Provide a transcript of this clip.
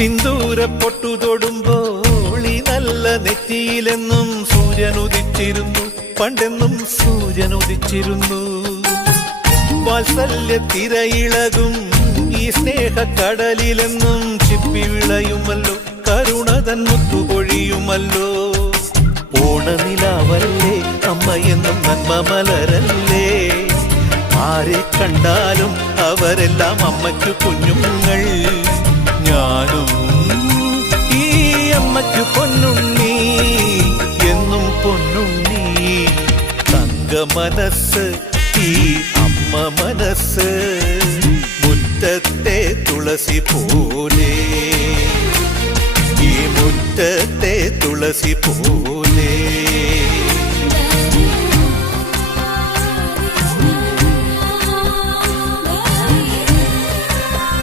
സിന്ദൂര പൊട്ടു തൊടുമ്പോൾ ഈ നല്ല നെറ്റിയിലെന്നും സൂര്യനുദിച്ചിരുന്നു, പണ്ടെന്നും സൂര്യനുദിച്ചിരുന്നു. വാത്സല്യ തിരയിളകും ഈ സ്നേഹക്കടലിലെന്നും ചിപ്പി വിളയുമല്ലോ, കരുണതൻ മുത്തുപൊഴിയുമല്ലോ. ഓണനിലാവല്ലേ അമ്മയെന്നും നന്മ മലരല്ലേ, ആരെ കണ്ടാലും അവരെല്ലാം അമ്മയ്ക്കു കുഞ്ഞുങ്ങൾ. ഞാനും ഈ അമ്മയ്ക്കു പൊന്നുണ്ണി, എന്നും പൊന്നുണ്ണി. തങ്ക മനസ്സ് ഈ അമ്മ മനസ്സ്, മുറ്റത്തെ തുളസി പോലെ, ഈ മുറ്റത്തെ തുളസി പോലെ.